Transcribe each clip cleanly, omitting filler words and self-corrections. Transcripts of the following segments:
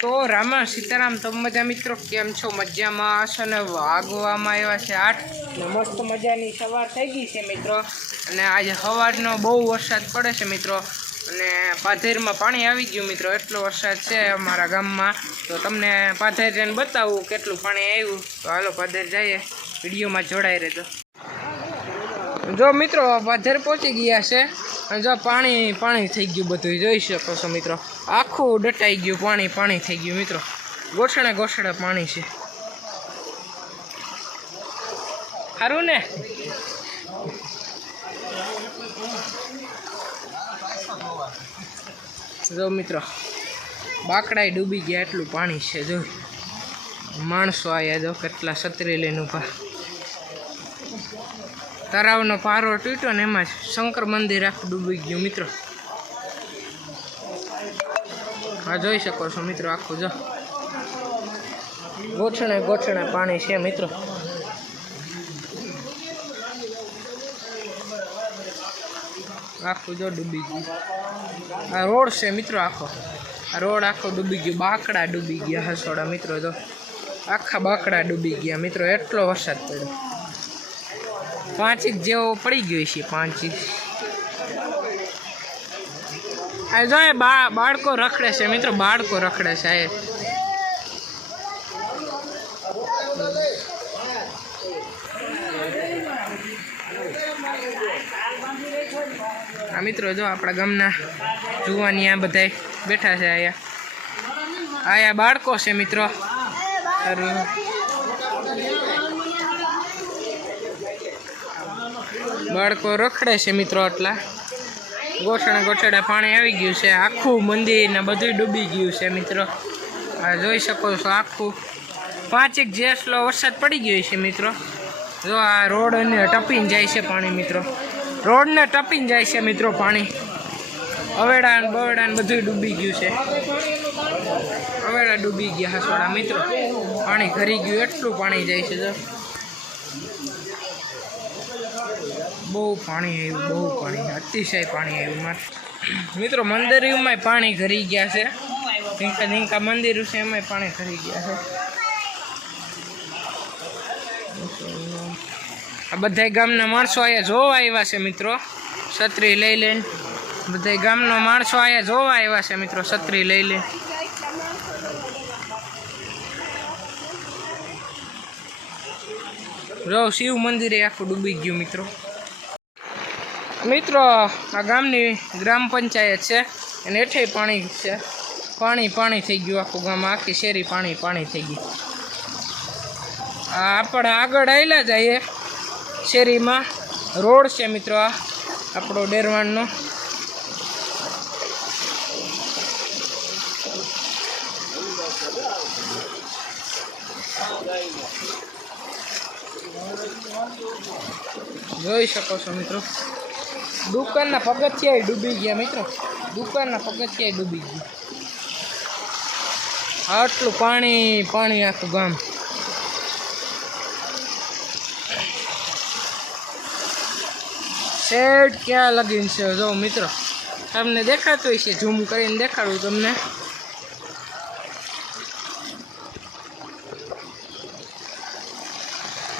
તો રામા સીતારામ તો મજા મિત્રો કેમ છો? મજામાં હશો ને? વાગવામાં આવ્યા છે 8 ને મસ્ત મજાની સવાર થઈ ગઈ છે મિત્રો। અને આજે સવારનો બહુ વરસાદ પડે છે મિત્રો અને પાધેરમાં પાણી આવી ગયું મિત્રો। એટલો વરસાદ છે અમારા ગામમાં તો તમને પાધેર જઈને બતાવું કેટલું પાણી આવ્યું। તો હાલો પાધેર જઈએ, વિડીયોમાં જોડાઈ રહેજો। જો મિત્રો પાધેર પહોંચી ગયા છે અને જો પાણી થઈ ગયું બધું જોઈ શકો છો મિત્રો। આખું ડટાઈ ગયું, પાણી થઈ ગયું મિત્રો। ગોઠણે પાણી છે, સારું ને? જો મિત્રો બાકડાય ડૂબી ગયા, એટલું પાણી છે। જો માણસો આવ્યા, જો કેટલા છત્રી લઈને ઊભા। તળાવનો પારો તૂટ્યો ને એમાં શંકર મંદિર આખું ડૂબી ગયું મિત્રો। હા જોઈ શકો છો મિત્રો, આખું જો ગોઠણે પાણી છે મિત્રો। આખું જો ડૂબી ગયું। આ રોડ છે મિત્રો, આ રોડ આખો ડૂબી ગયો। બાકડા ડૂબી ગયા હસોડા મિત્રો, જો આખા બાકડા ડૂબી ગયા મિત્રો। એટલો વરસાદ પડ્યો, 5 ઇંચ જેવો પડી ગયો છે, 5 ઇંચ। આ જો બાળકો રખડે છે મિત્રો, બાળકો રખડે છે। આ મિત્રો જો આપણા ગામના જુવાની આ બધા બેઠા છે। આયા બાળકો છે મિત્રો, બાળકો રખડે છે મિત્રો। એટલા ગોઠણે પાણી આવી ગયું છે। આખું મંદિર ને બધું ડૂબી ગયું છે મિત્રો। આ જોઈ શકો છો, આખું 5 ઇંચ જેટલો વરસાદ પડી ગયો છે મિત્રો। જો આ રોડને ટપીને જાય છે પાણી મિત્રો, રોડને ટપીને જાય છે મિત્રો પાણી। અવેડા ને બધું ડૂબી ગયું છે। અવેડા ડૂબી ગયા હસોડા મિત્રો, પાણી ઘરી ગયું, એટલું પાણી જાય છે। જો બહુ પાણી આવ્યું, બહુ પાણી, અતિશય પાણી આવ્યું મિત્રો। મંદિરમાં પાણી ઘરી ગયા છે, ધીંકા મંદિર છે એમાં પાણી ઘરી ગયા છે। આ બધા ગામના માણસો અહીંયા જોવા આવ્યા છે મિત્રો, છત્રી લઈ લઈને। બધા ગામના માણસો અહીંયા જોવા આવ્યા છે મિત્રો, છત્રી લઈ લઈને। જો શિવ મંદિરે આખું ડૂબી ગયું મિત્રો। આ ગામની ગ્રામ પંચાયત છે અને હેઠે પાણી છે, પાણી થઈ ગયું આખું ગામ, આખી શેરી પાણી થઈ ગઈ। આપણે આગળ આવેલા જઈએ શેરીમાં રોડ છે મિત્રો, આ આપણો ડેરવાણનો। જોઈ શકો છો મિત્રો, દુકાનના પગથિયા ડૂબી ગયા મિત્રો, દુકાનના પગથિયા ડૂબી ગયા। આટલું પાણી આખું ગામ। શેડ ક્યાં લગીન છે જો મિત્રો, તમને દેખાતું હોય છે, ઝૂમ કરીને દેખાડું તમને।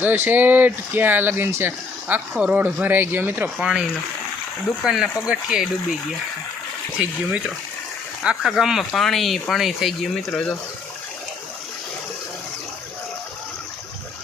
જો શેડ ક્યાં લગીન છે, આખો રોડ ભરાઈ ગયો મિત્રો પાણીનો। દુકાનના પગથિયા ડૂબી ગયા થઈ ગયું મિત્રો, આખા ગામમાં પાણી થઈ ગયું મિત્રો। જો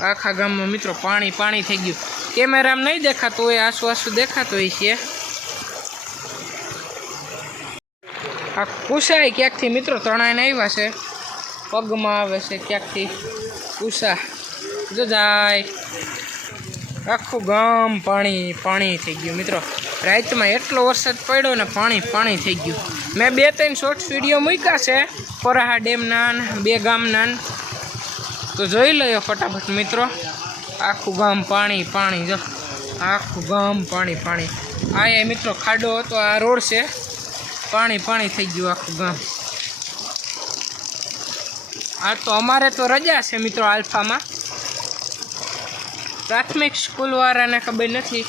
આખા ગામમાં મિત્રો પાણી થઈ ગયું। કેમેરામાં નહીં દેખાતું હોય, આસુ દેખાતું હોય છે। આ કુસાય ક્યાંકથી મિત્રો તણાઈને આવ્યા છે, પગમાં આવે છે ક્યાંકથી કુસા। જો જાય આખું ગામ પાણી થઈ ગયું મિત્રો। રાતમાં એટલો વરસાદ પડ્યો ને પાણી થઈ ગયું। મેં 2-3 શોર્ટ્સ વિડીયો મૂક્યા છે પરાહા ડેમના, 2 ગામના, તો જોઈ લો ફટાફટ મિત્રો। આખું ગામ પાણી, જો આખું ગામ પાણી। આ મિત્રો ખાડો હતો, આ રોડ છે, પાણી થઈ ગયું આખું ગામ। આ તો અમારે તો રજા છે મિત્રો આલ્ફામાં, પ્રાથમિક સ્કૂલવાળાને ખબર નથી।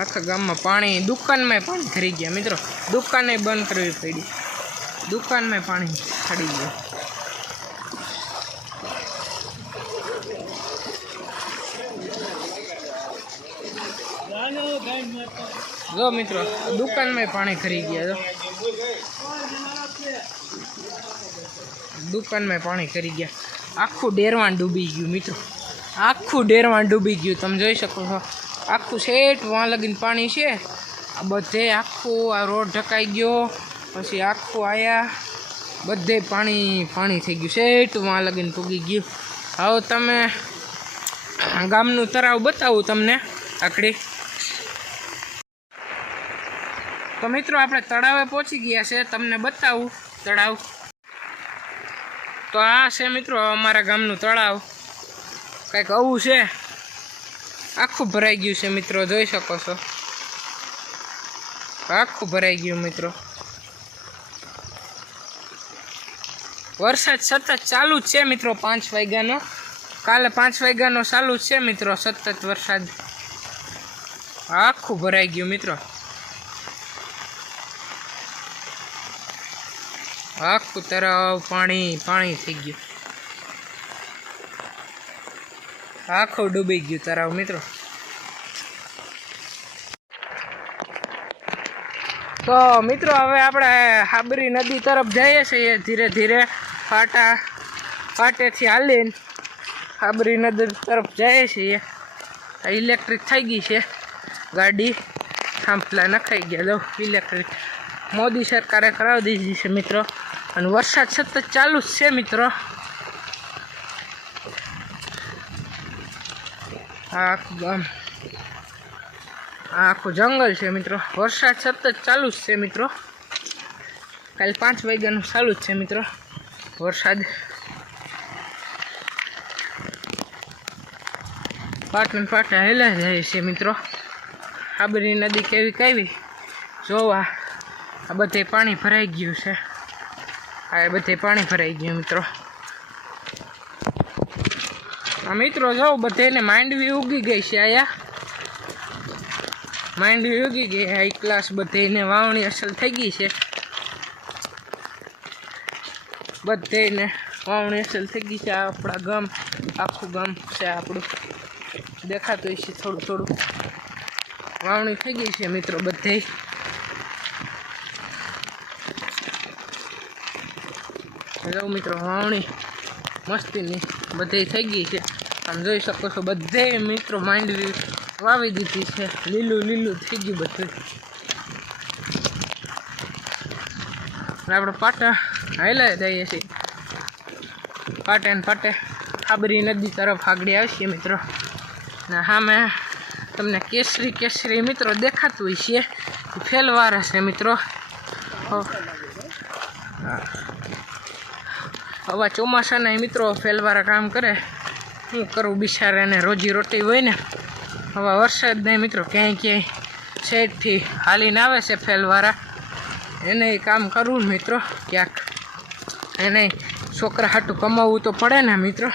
આખા ગામમાં પાણી, દુકાનમાં પાણી ભરી ગયા મિત્રો, દુકાને બંધ કરવી પડી। દુકાનમાં પાણી ચડી ગયું. જો મિત્રો દુકાનમાં પાણી ખરી ગયા. જો દુકાનમાં પાણી ખરી ગયા. આખું ડેરવાણ ડૂબી ગયું મિત્રો. આખું ડેરવાણ ડૂબી ગયું. તમે જોઈ શકો છો. આખું શેઠ વાં લગીને પાણી છે. આ બધે આખું આ રોડ ઢકાઈ ગયો. પછી આખું આયા બધે પાણી પાણી થઈ ગયું. શેઠ વાં લગીને પૂગી ગયું. હવે તમે ગામનું તળાવ બતાવું તમને આકડી. તો મિત્રો આપણે તળાવે પહોંચી ગયા છે. તમને બતાવું તળાવ. તો આ છે મિત્રો અમારા ગામનું તળાવ. કંઈક આવું છે. આખું ભરાઈ ગયું છે મિત્રો. જોઈ શકો છો. આખું ભરાઈ ગયું મિત્રો. વરસાદ સતત ચાલુ જ છે મિત્રો. 5 વાગ્યાનો કાલે 5 વાગ્યાનો ચાલુ જ છે મિત્રો. સતત વરસાદ આખું ભરાઈ ગયું મિત્રો. આખું તળાવ પાણી પાણી થઈ ગયું. આખું ડૂબી ગયું તળાવ મિત્રો. તો મિત્રો હવે આપણે હાબરી નદી તરફ જઈએ છીએ. ધીરે ધીરે ફાટેથી હાલીને હાબરી નદી તરફ જઈએ છીએ. ઇલેક્ટ્રિક થઈ ગઈ છે ગાડી. થાંભલા નખાઈ ગયા. જો ઇલેક્ટ્રિક મોદી સરકારે કરાવી દીધી છે મિત્રો. અને વરસાદ સતત ચાલુ જ છે મિત્રો. આખું જંગલ છે મિત્રો. વરસાદ સતત ચાલુ જ છે મિત્રો. કાલે 5 વાગ્યાનું ચાલુ જ છે મિત્રો વરસાદ. પાટણ હેલા જાય છે મિત્રો. હાબરી નદી કેવી જોવા. આ બધે પાણી ભરાઈ ગયું છે. આ બધે પાણી ભરાઈ ગયું મિત્રો. આ મિત્રો જો બધેને માંડવી ઉગી ગઈ છે. આયા માંડવી ઉગી ગઈ. હાઈ ક્લાસ બધેને વાવણી અસલ થઈ ગઈ છે. બધેને વાવણી અસલ થઈ ગઈ છે. આ આપણા ગામ આખું ગામ છે આપણું. દેખાતું છે થોડું વાવણી થઈ ગઈ છે મિત્રો બધે. જો મિત્રો વાવણી મસ્તીની બધે થઈ ગઈ છે. આમ જોઈ શકો છો. બધે મિત્રો માંડવી વાવી દીધી છે. લીલું થઈ ગયું બધું. આપણે પાટા હાલ્યા જઈએ છીએ. પાટે હાબરી નદી તરફ આગળ આવીએ મિત્રો. ને સામે તમને કેસરી મિત્રો દેખાતું હોય છે. ફેલવારા છે મિત્રો. હવે ચોમાસાના મિત્રો ફેલવારા કામ કરે. શું કરું બિચારાને રોજી રોટી હોય ને. હવે વરસાદને મિત્રો ક્યાંય શેડથી હાલીને આવે છે ફેલવારા. એને કામ કરવું મિત્રો ક્યાંક. એને છોકરા હાટું કમાવવું તો પડે ને મિત્રો.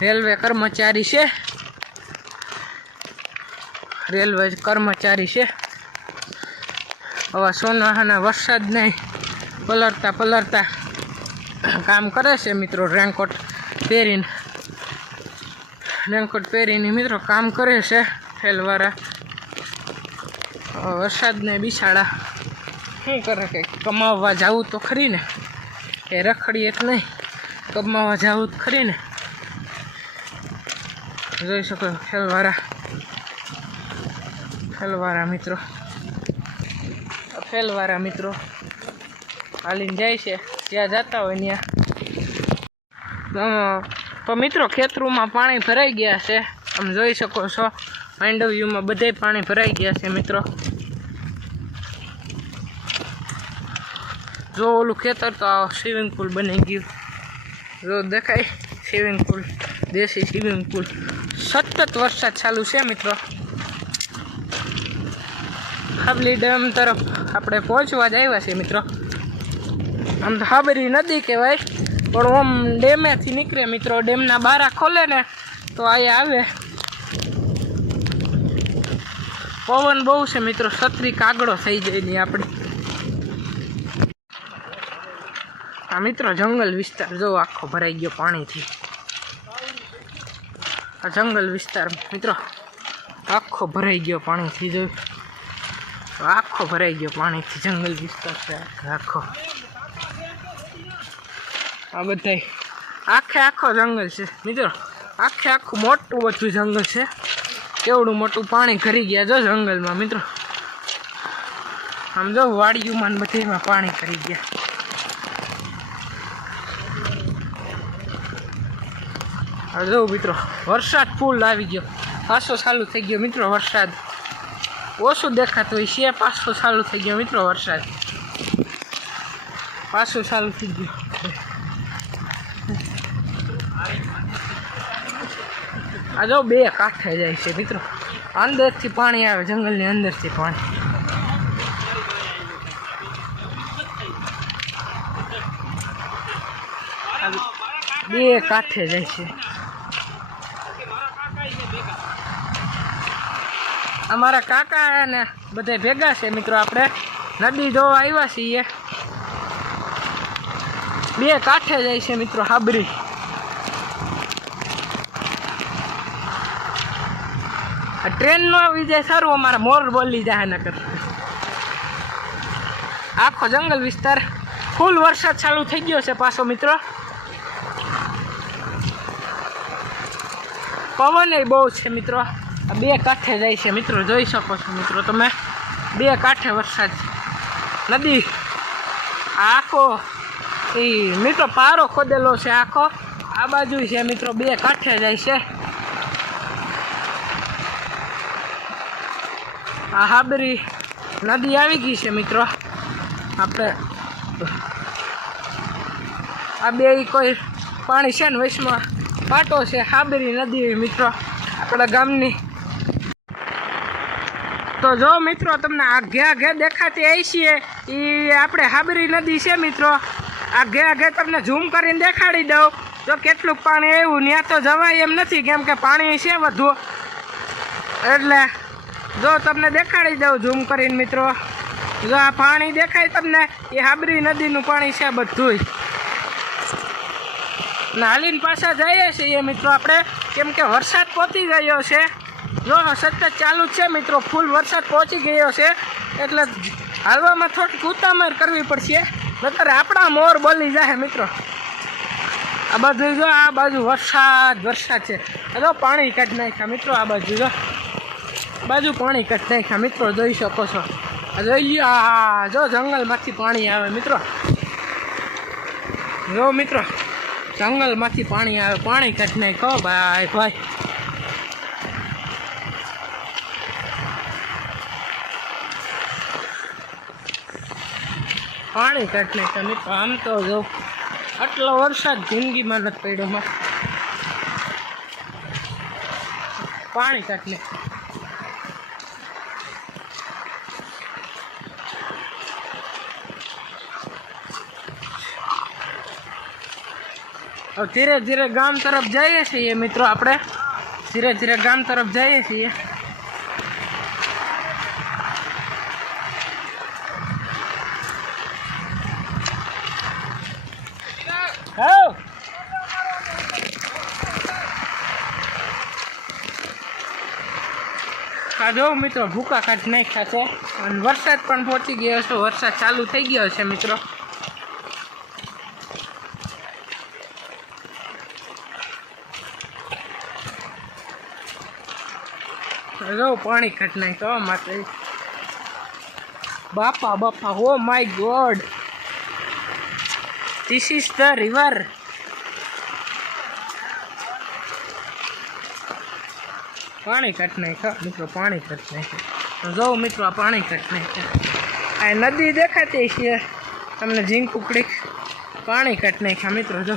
રેલવે કર્મચારી છે. હવે સોનાના વરસાદને પલરતા કામ કરે છે મિત્રો. રેનકોટ પહેરીને મિત્રો કામ કરે છે ફેલવારા. વરસાદને બિસાડા શું કરે કે કમાવવા જવું તો ખરી ને. કે રખડીએ જ નહીં. કમાવવા જવું જ ખરી ને. જોઈ શકો ફેલવારા મિત્રો હાલીને જાય છે. જ્યાં જતા હોય ત્યાં. તો મિત્રો ખેતરોમાં પાણી ભરાઈ ગયા છે. તમે જોઈ શકો છો. માંડવીઓમાં બધે પાણી ભરાઈ ગયા છે મિત્રો. જો ઓલું ખેતર તો આ સ્વિમિંગ પુલ બની ગયું. જો દેખાય સ્વિમિંગ પુલ. દેશી સ્વિમિંગ પુલ. સતત વરસાદ ચાલુ છે મિત્રો. હાબલી ડેમ તરફ આપણે પહોંચવા જ આવ્યા છીએ મિત્રો. આમ તો હાબરી નદી કહેવાય પણ આમ ડેમેથી નીકળે મિત્રો. ડેમના બારા ખોલે ને તો અહીંયા આવે. પવન બહુ છે મિત્રો. છત્રી કાગડો થઈ જાય નહીં આપણી. આ મિત્રો જંગલ વિસ્તાર જો આખો ભરાઈ ગયો પાણીથી. આ જંગલ વિસ્તાર મિત્રો આખો ભરાઈ ગયો પાણીથી. જો આખો ભરાઈ ગયો પાણીથી. જંગલ વિસ્તાર છે આખો. આ બધા આખો જંગલ છે મિત્રો. આખું મોટું બધું જંગલ છે. કેવડું મોટું પાણી કરી ગયા જો જંગલમાં મિત્રો. આમ જો વાડીઓમાં બધીમાં પાણી કરી ગયા. હવે જો મિત્રો વરસાદ ફૂલ આવી ગયો. પાછો ચાલુ થઈ ગયો મિત્રો વરસાદ. ઓછું દેખાતું હોય છે. પાછો ચાલુ થઈ ગયો મિત્રો વરસાદ. પાછું ચાલુ થઈ ગયું. આ જો બે કાંઠે જાય છે મિત્રો. અંદરથી પાણી આવે જંગલની અંદરથી પાણી. બે કાંઠે જાય છે. અમારા કાકા ને બધા ભેગા છે મિત્રો. આપણે નદી જોવા આવ્યા છીએ. બે કાંઠે જાય છે મિત્રો હાબરી. ટ્રેનનો વિજય સારું અમારા મોર બોલી જાય નકર. આખો જંગલ વિસ્તાર ફૂલ વરસાદ ચાલુ થઈ ગયો છે પાછો મિત્રો. પવન એ બહુ છે મિત્રો. બે કાંઠે જાય છે મિત્રો. જોઈ શકો છો મિત્રો તમે. બે કાંઠે વરસાદ. નદી આખો એ મિત્રો પારો ખોદેલો છે આખો. આ બાજુ છે મિત્રો. બે કાંઠે જાય છે. આ હાબરી નદી આવી ગઈ છે મિત્રો. આપણે આ બે કોઈ પાણી છે ને વચમાં પાટો છે. હાબરી નદી મિત્રો આપણા ગામની. તો જો મિત્રો તમને આઘે દેખાતી આવી છીએ એ આપણે હાબરી નદી છે મિત્રો. આઘે તમને ઝૂમ કરીને દેખાડી દઉં. જો કેટલું પાણી આવ્યું ત્યાં તો જવાય એમ નથી કેમ કે પાણી છે વધુ. એટલે જો તમને દેખાડી દઉં ઝૂમ કરીને મિત્રો. જો આ પાણી દેખાય તમને એ હાબરી નદીનું પાણી છે બધું. હાલીને પાછા જઈએ છીએ મિત્રો આપણે કેમ કે વરસાદ પહોંચી ગયો છે. જો સતત ચાલુ છે મિત્રો. ફૂલ વરસાદ પહોંચી ગયો છે એટલે હાલવામાં થોડીક ઉતામળ કરવી પડશે નકર આપણા મોર બોલી જાય મિત્રો. આ બાજુ જો આ બાજુ વરસાદ છે. જો પાણી કાઢી નાખ્યા મિત્રો. આ બાજુ જો પાણી કાઢી નાખ્યા મિત્રો. જોઈ શકો છો. જોઈએ જો જંગલમાંથી પાણી આવે મિત્રો. જો મિત્રો જંગલમાંથી પાણી આવે. પાણી કાઢી નાખ્યો ભાઈ. પાણી કાઢી નાખ્યા મિત્રો. આમ તો જો આટલો વરસાદ જિંદગીમાં નથી પડ્યો માં. પાણી કાઢી નાખ્યું. હવે ધીરે ધીરે ગામ તરફ જઈએ છીએ મિત્રો. આપણે ધીરે ધીરે ગામ તરફ જઈએ છીએ. આ જો મિત્રો ભૂકા કાઢી નાખ્યા છે અને વરસાદ પણ પહોંચી ગયો છે. વરસાદ ચાલુ થઈ ગયો છે મિત્રો. જો પાણી કાઢી નાખ્યો માત્ર. બાપા oh my God, this is the river. પાણી કાઢી નાખ્યો મિત્રો. પાણી કાઢી નાખ્યો. જો મિત્રો આ પાણી કાઢી નાખ્યા. આ નદી દેખાતી છે તમને ઝીંક કુકડી. પાણી કાઢી નાખ્યા મિત્રો. જો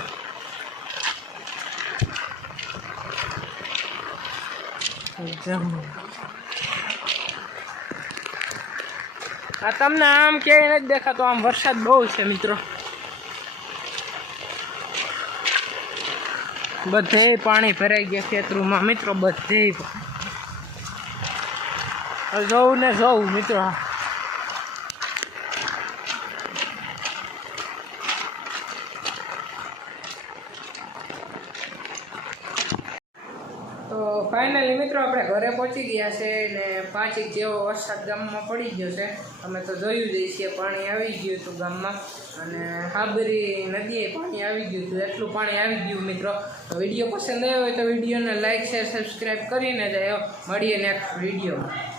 આ તમને આમ ક્યાંય નથી દેખાતો. આમ વરસાદ બહુ છે મિત્રો. બધે પાણી ભરાઈ ગયા ખેતરોમાં મિત્રો. બધે જોઉં ને જોઉં મિત્રો. તો ફાઇનલી મિત્રો આપણે ઘરે પહોંચી ગયા છે ને 5 ઇંચ જેવો વરસાદ ગામમાં પડી ગયો છે. અમે તો જોયું જ છીએ પાણી આવી ગયું હતું ગામમાં અને હાબરી નદીએ પાણી આવી ગયું હતું. એટલું પાણી આવી ગયું મિત્રો. તો વિડીયો પસંદ આવ્યો હોય તો વિડીયોને લાઇક શેર સબસ્ક્રાઈબ કરીને જાય. મળીએ નેક્સ્ટ વિડીયોમાં.